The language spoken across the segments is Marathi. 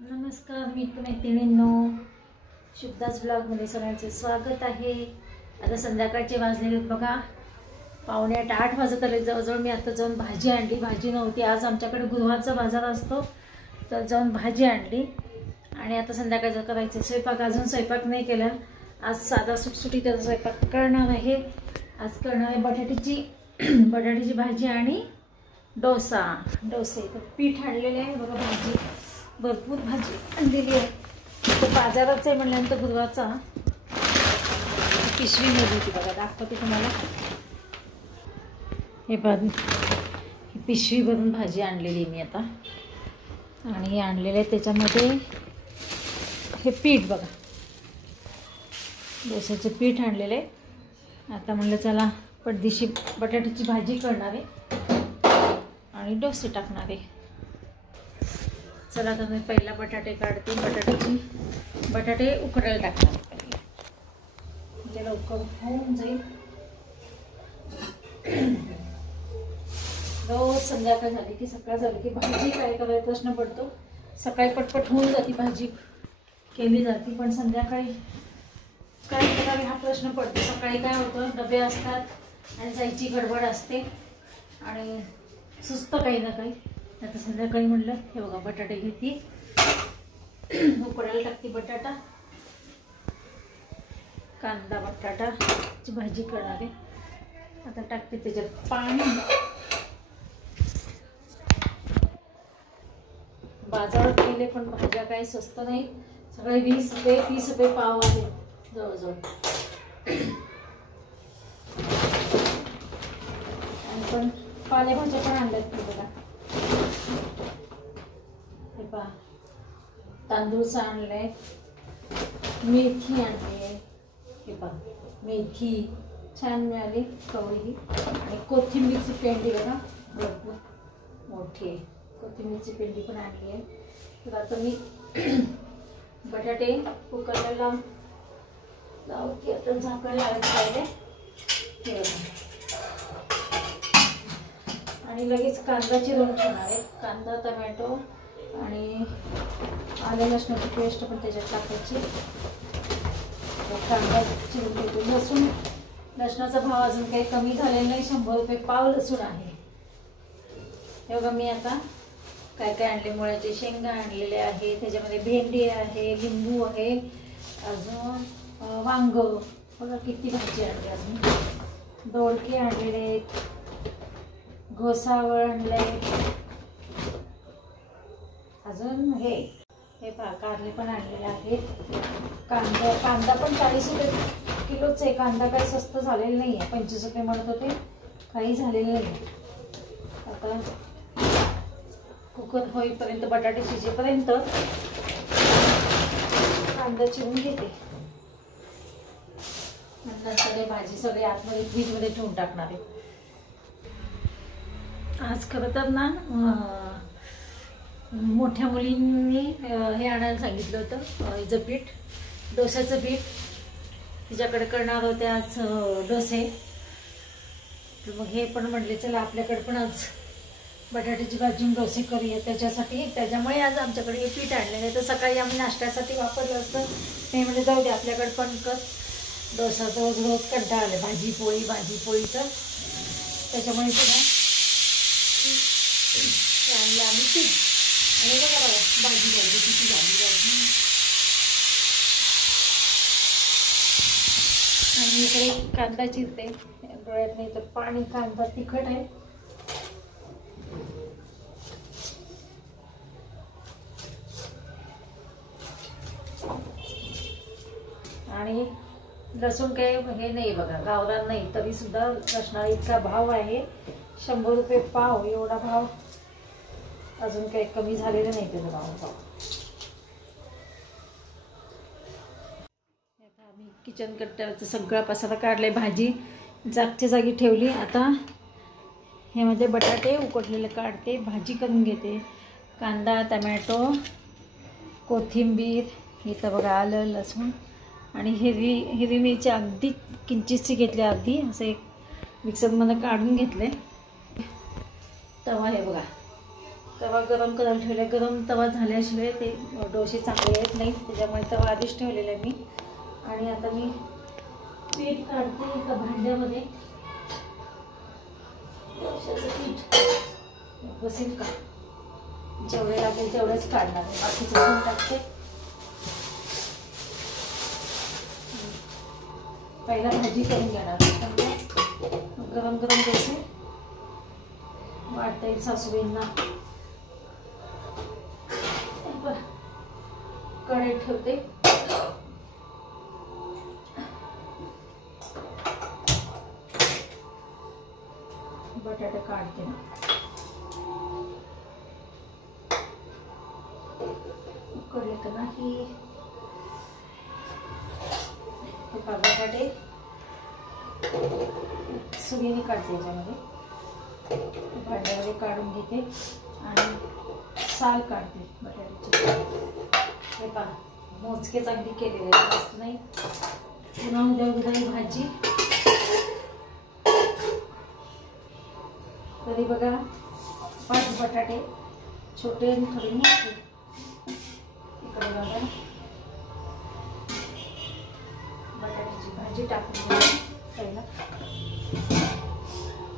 नमस्कार मैत्रिणींनो, शुभदास ब्लॉगमध्ये सगळ्यांचे स्वागत आहे। आता संध्याकाळचे वाजले बघा 7:45 वाजत आले जवळजवळ। मी आता जाऊन भाजी आणली, भाजी नव्हती आज आमच्याकडे गुरुवारचा बाजार असतो, तर जाऊन भाजी आणली आणि आता संध्याकाळचं करायचं स्वयंपाक। अजून स्वयंपाक नाही केला, आज साधा सुटसुटीत स्वयंपाक करणार आहे। आज करणार आहे बटाट्याची भाजी आणि डोसे। तर पीठ आणलेले आहे बघा, भाजी भरपूर भाजी आणलेली आहे। तर बाजाराच आहे म्हणल्यानंतर गुरुवारचा पिशवी नेली होती बघा, दाखवते तुम्हाला। हे बघ, ही पिशवी भरून भाजी आणलेली मी आता, आणि हे आणलेले आहे त्याच्यामध्ये हे पीठ बघा, डोस्याचं पीठ आणलेलं आहे। आता म्हणलं चला पटदिशी बटाट्याची भाजी करणार आहे आणि डोसे टाकणार आहे। चला तर मी पहिला बटाटे काढते, बटाटे उकडायला टाकणार पहिले, म्हणजे लवकर होऊन जाईल। रोज संध्याकाळ झाली की सकाळ झाली की भाजी काय करायचा प्रश्न पडतो। सकाळी पटपट होऊन जाती, भाजी केली जाते, पण संध्याकाळी काय करावे हा प्रश्न पडतो। सकाळी काय होतं, डबे असतात आणि जायची गडबड असते आणि सुचतं काही ना काही। आता संध्याकाळी म्हणलं हे बघा, बटाटे घेते, उकडायला टाकते बटाटा, कांदा बटाटाची भाजी करणार आहे। आता टाकते त्याच्यात पाणी। बाजारात गेले पण भाज्या काही स्वस्त नाही, सगळे 20 रुपये 30 रुपये पाव आहे जवळजवळ। आणि पण पालेभाज्या पण आणल्यात की बघा, हे पहा, तांदूळ आणले, मेथी आणली आहे, हे पहा मेथी छान मिळाली कवळी, आणि कोथिंबीरची पेंडी बघा भरपूर मोठी आहे, कोथिंबीरची पेंडी पण आणली आहे। तर आता मी बटाटे कुकरला लावते, आता झाकण लावायचं पाहिजे हे बघा, आणि लगेच कांदा चिरून ठेवणार आहे। कांदा टोमॅटो आणि आलं लसणाची पेस्ट पण त्याच्यात टाकायची। कांदा चिरून घेतो। लसणाचा भाव अजून काही कमी झालेला नाही, 100 रुपये पाव लसूण आहे। हे बघा, मी आता काय काय आणले, मुळ्याचे शेंगा आणलेले आहे, त्याच्यामध्ये भेंडी आहे, लिंबू आहे, अजून वांग बघा किती भाजी आणली, अजून दोडके आणलेले आहेत, घोसावळ आणले, अजून हे पहा कारले पण आणलेले आहेत। कांदा पण 40 रुपये किलोच आहे। कांदा काही स्वस्त झालेला नाही आहे, 25 रुपये म्हणत होते, काही झालेलं नाही। आता कुकर होईपर्यंत, बटाटे शिजेपर्यंत कांदा चिरून घेते, नंतर भाजी सगळी आतमध्ये फ्रीजमध्ये ठेवून टाकणार आहे। आज खरं तर ना मोठ्या मुलींनी हे आणायला सांगितलं होतं, हिचं पीठ, डोस्याचं पीठ, तिच्याकडे करणार होते आज डोसे। तर मग हे पण म्हटले चला आपल्याकडे पण आज बटाट्याची भाजी डोसे करूया, त्याच्यामुळे आज आमच्याकडे हे पीठ आणले। नाही तर सकाळी आम्ही नाश्त्यासाठी वापरलं असतं, ते म्हणजे जाऊ दे आपल्याकडे पण कर डोसा, रोज कंटाळा आले भाजी पोळीचं, त्याच्यामुळे सुद्धा आणलं आम्ही पीठ। आणि बघा भाजी किती झाली भाजी। आणि इकडे कांदा चिरते, डोळ्यात नाही तर पाणी, कांदा तिखट आहे, आणि लसूण काही हे नाही बघा, गावरान नाही, तरी सुद्धा लसणाला इतका भाव आहे, 100 रुपये पाव एवढा भाव, अजून काही कमी झालेलं नाही त्याचा भाव। मी किचन कट्ट्यावरचा सगळा पसारा काढलाय, भाजी जागच्या जागी ठेवली। आता हे मध्ये बटाटे उकडलेले काढते, भाजी करून घेते, कांदा टोमॅटो कोथिंबीर, इथं बघा आलं लसूण, आणि हिरवी मिरची अगदी किंचितशी घेतली, अगदी असं एक मिक्सरमध्ये काढून घेतले। तवा हे बघा, तवा गरम करायला ठेवला. गरम तवा झाल्याशिवाय ते डोसे चांगले येत नाही, त्याच्यामुळे तवा आधीच ठेवलेला आहे मी. आणि आता मी पीठ काढते एका भांड्यामध्ये. डोश्याचं पीठ बसेल का, जेवढे लागेल तेवढेच काढणार आहे, बाकीचं पण टाकते. पहिला भाजी करून घेणार, त्यामुळे गरम गरम डोसे वाटता येईल सासूबाईंना. कढई ठेवते. बटाटा काढते ना, उकडले का नाही. बटाटे सुगीने काढते, याच्यामध्ये भांड्यामध्ये काढून घेते आणि साल काढते बटाट्याची. हे पहा, मोजके चांगली केलेले जास्त नाही. पुन्हा उद्या भाजी. तरी बघा 5 बटाटे छोटे आणि थोडे मोठे. इकडे बघा बटाट्याची भाजी टाकून पहिला.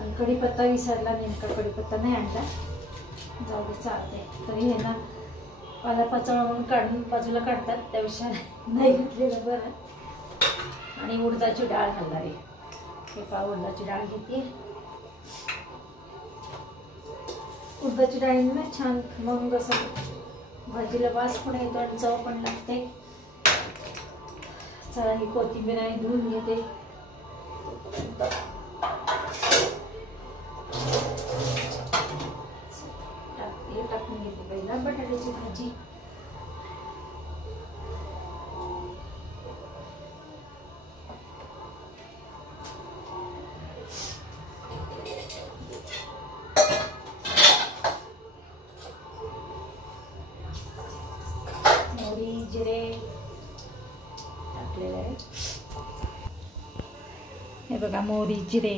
आणि कढीपत्ता विसरला, नेमका कढीपत्ता नाही आणला, जाऊ दे चालते. तरी हे ना पालापाचोळा म्हणून काढून बाजूला काढतात, त्यापेक्षा नाही घेतलेलं बरं. आणि उडदाची डाळ घालणार आहे. हे पहा, उडदाची डाळ घेते. उडदाची डाळीने ना छान मग असं भाजीला वास पण येतो आणि चव पण लागते. चला, ही कोथिंबीर आहे धुवून घेते. टाकून घेते पहिला बटाट्याची भाजी. मोहरी जिरे टाकलेले आहे. हे बघा, मोहरी जिरे.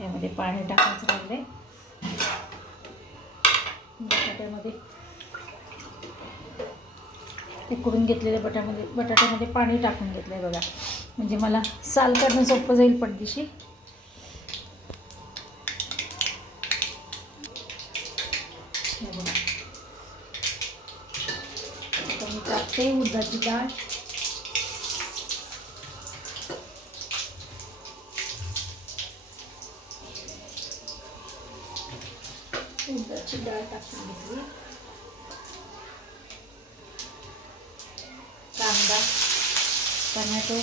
यामध्ये पाणी टाकायचं राहिले. बटाट्यामध्ये उकडून घेतलेल्या बटाट्यामध्ये पाणी टाकून घेतलं आहे बघा, म्हणजे मला साल काढणं सोपं जाईल पटदिशी. आता मी टाकते उडदाची डाळ. उडदाची डाळ टाकून घेतली. कांदा, टमॅटो,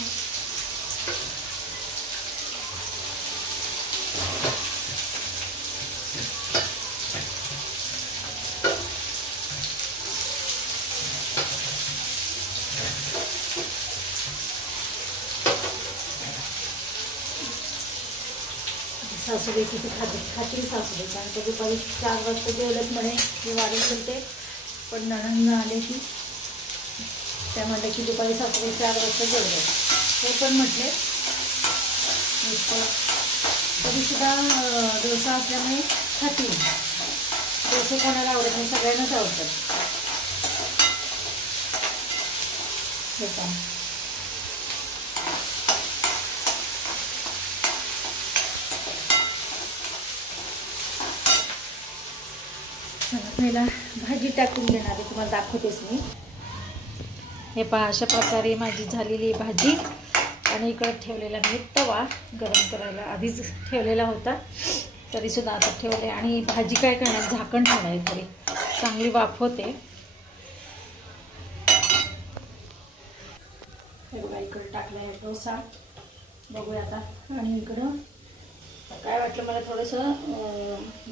सासूबाई किती खातील सासूबाई, कारण का दुपारी 4 वाजता जेवलंच म्हणे मी वाढून गेलते. पण नणंद आले की त्या म्हटलं की दुपारी सासूबाई 4 वाजता जेवले. ते पण म्हटले तरीसुद्धा डोसा असल्यामुळे खातील. डोसे कोणाला आवडत नाही, सगळ्यांनाच आवडतात. हे का पहिला भाजी टाकून घेणार आहे, तुम्हाला दाखवतेच मी. हे पहा, अशा प्रकारे माझी झालेली भाजी. आणि इकडे ठेवलेला मी तवा गरम करायला आधीच ठेवलेला होता, तरीसुद्धा आता ठेवले. आणि भाजी काय करणार, झाकण ठेवणार आहे, तरी चांगली वाफ होते. हे बघा, इकडे टाकला आहे डोसा. बघूया आता. आणि इकडं काय वाटलं मला, थोडंसं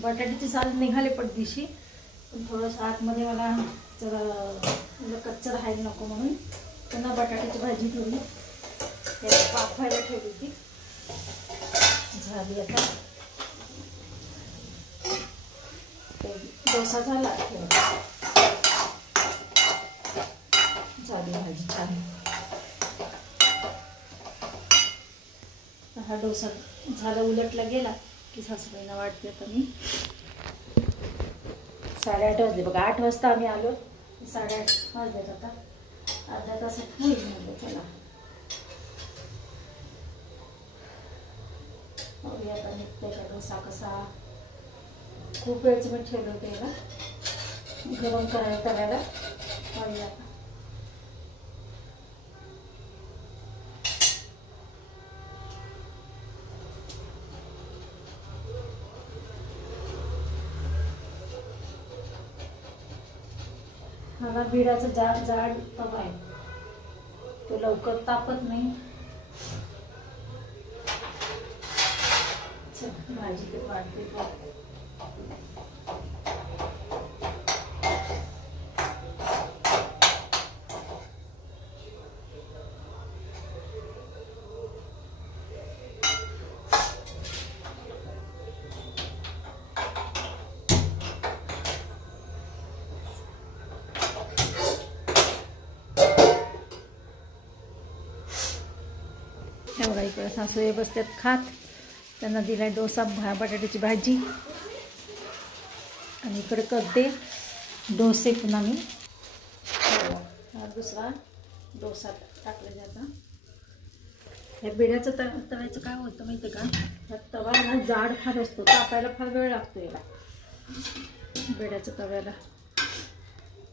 बटाट्याची साल निघाले पटदिशी, पण थोडंसं आतमध्ये मला जरा कच्चं राहायला नको म्हणून पुन्हा बटाट्याची भाजी ठेवली. वाफायला ठेवली होती, झाली. आता डोसा झाला, झाली भाजी छान. हा डोसा झाला, उलटला गेला की सासूबाईंना वाटते. आता मी 8:30 वाजले बघा. 8 वाजता आम्ही आलो. 8:30 वाजलेत आता. अर्ध्या तासात होईल म्हणजे. चला बघूया आता निघते का डोसा कसा. खूप वेळचं मी ठेवलं होते याला गरम करायला तव्याला. बघूया आता. मला बिडाचं जाड तवा आहे, तो लवकर तापत नाही. भाजी वाटते. एवढा इकडे सासूबाई बसतात खात. त्यांना दिला डोसा, बटाट्याची भाजी. आणि इकडे करते डोसे पुन्हा मी. हा दुसरा डोसा टाकला जाता. हे बिड्याचं तव्याचं काय होतं माहिती आहे का, ह्या तवा ना जाड फार असतो, तापायला फार वेळ लागतो याला. बिड्याच्या तव्याला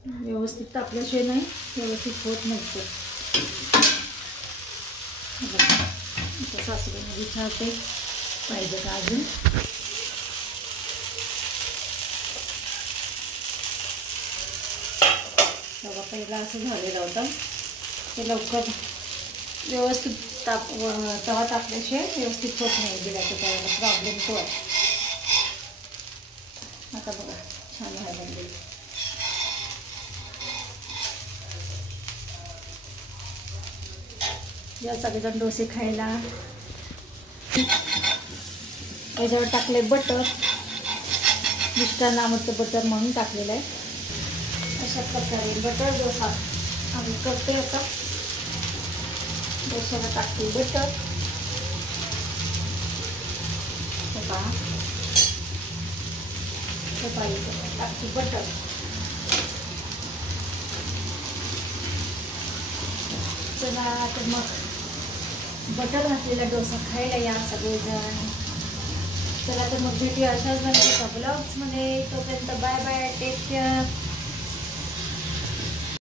व्यवस्थित तापल्याशिवाय नाही व्यवस्थित होत नसते. सासूबाईंना विचारते पाहिजे का अजून. तवा पहिला असं झालेलं होतं ते लवकर व्यवस्थित तवा तापल्याशिवाय व्यवस्थित होत नाही. बिड्याच्या तव्याला प्रॉब्लेम तो आहे. आता बघा छान आहे बनले. या सगळेजण डोसे खायला. याच्यावर टाकले बटर. मिस्टरांना आवडतं बटर म्हणून टाकलेलं आहे. अशा प्रकारे बटर डोसा आम्ही करते. आता डोश्याला टाकते बटर. टाकते बटर. चला तर मग बटर घातलेला डोसा खायला या सगळेजण. चला तर मग भेटूया अशाच नवीन एका ब्लॉग्समध्ये. तोपर्यंत बाय बाय, टेक केअर.